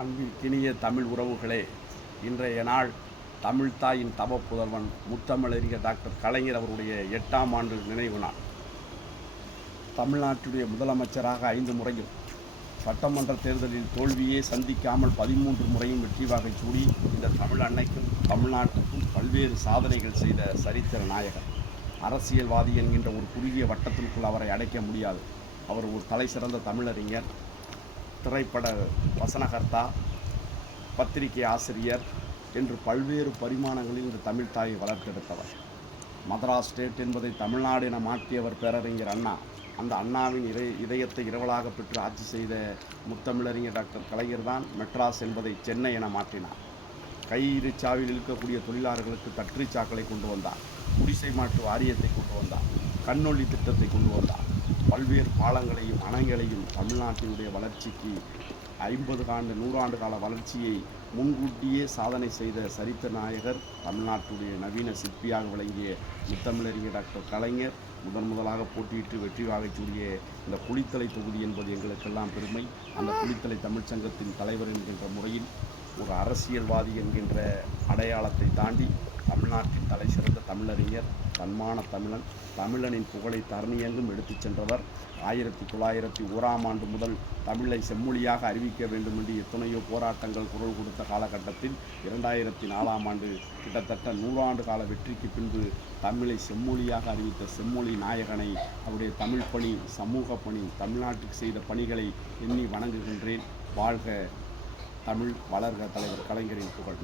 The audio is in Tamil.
அன்பிற்கினிய தமிழ் உறவுகளே, இன்றைய நாள் தமிழ்த்தாயின் தவப்புதல்வன் முத்தமிழறிஞர் டாக்டர் கலைஞர் அவருடைய 8ஆம் ஆண்டு நினைவு நாள். தமிழ்நாட்டுடைய முதலமைச்சராக 5 முறையும், சட்டமன்ற தேர்தலில் தோல்வியே சந்திக்காமல் 13 முறையும் வெற்றி வாகை சூடி இந்த தமிழ் அன்னைக்கும் தமிழ்நாட்டுக்கும் பல்வேறு சாதனைகள் செய்த சரித்திர நாயகர். அரசியல்வாதி என்கின்ற ஒரு குறுகிய வட்டத்திற்குள் அவரை அடைக்க முடியாது. அவர் ஒரு தலை சிறந்த தமிழறிஞர், திரைப்பட வசனகர்த்தா, பத்திரிகை ஆசிரியர் என்று பல்வேறு பரிமாணங்களில் இந்த தமிழ் தாயை வளர்த்தெடுத்தவர். மதராஸ் ஸ்டேட் என்பதை தமிழ்நாடு என மாற்றியவர் பேரறிஞர் அண்ணா. அந்த அண்ணாவின் இதயத்தை இரவலாக பெற்று ஆட்சி செய்த முத்தமிழறிஞர் டாக்டர் கலைஞர் தான் மெட்ராஸ் என்பதை சென்னை என மாற்றினார். கையிருச்சாவில் இருக்கக்கூடிய தொழிலாளர்களுக்கு தற்றிச்சாக்களை கொண்டு வந்தார். குடிசை மாற்று வாரியத்தை கொண்டு வந்தார். கண்ணொள்ளி திட்டத்தை கொண்டு வந்தார். பல்வேறு பாலங்களையும் அணைகளையும் தமிழ்நாட்டினுடைய வளர்ச்சிக்கு 50 ஆண்டு 100 ஆண்டு கால வளர்ச்சியை முன்கூட்டியே சாதனை செய்த சரித்திர நாயகர், தமிழ்நாட்டுடைய நவீன சிற்பியாக விளங்கிய முத்தமிழறிஞர் டாக்டர் கலைஞர் முதலாக போட்டியிட்டு வெற்றி வாகைக்கூடிய இந்த குளித்தலை தொகுதி என்பது எங்களுக்கெல்லாம் பெருமை. அந்த குளித்தலை தமிழ்ச்சங்கத்தின் தலைவர் என்கின்ற முறையில் ஒரு அரசியல்வாதி என்கின்ற அடையாளத்தை தாண்டி தமிழ்நாட்டின் தலை சிறந்த தமிழறிஞர், தன்மான தமிழன், தமிழனின் புகழை தரணியெங்கும் எடுத்துச் சென்றவர். 1901ஆம் ஆண்டு முதல் தமிழை செம்மொழியாக அறிவிக்க வேண்டும் என்று எத்தனையோ போராட்டங்கள் குரல் கொடுத்த காலகட்டத்தில் 2004ஆம் ஆண்டு கிட்டத்தட்ட 100 ஆண்டு கால வெற்றிக்கு பின்பு தமிழை செம்மொழியாக அறிவித்த செம்மொழி நாயகனை, அவருடைய தமிழ் பணி, சமூக பணி, தமிழ்நாட்டுக்கு செய்த பணிகளை எண்ணி வணங்குகின்றேன். வாழ்க தமிழ், வளர்க தலைவர் கலைஞரின் புகழ்.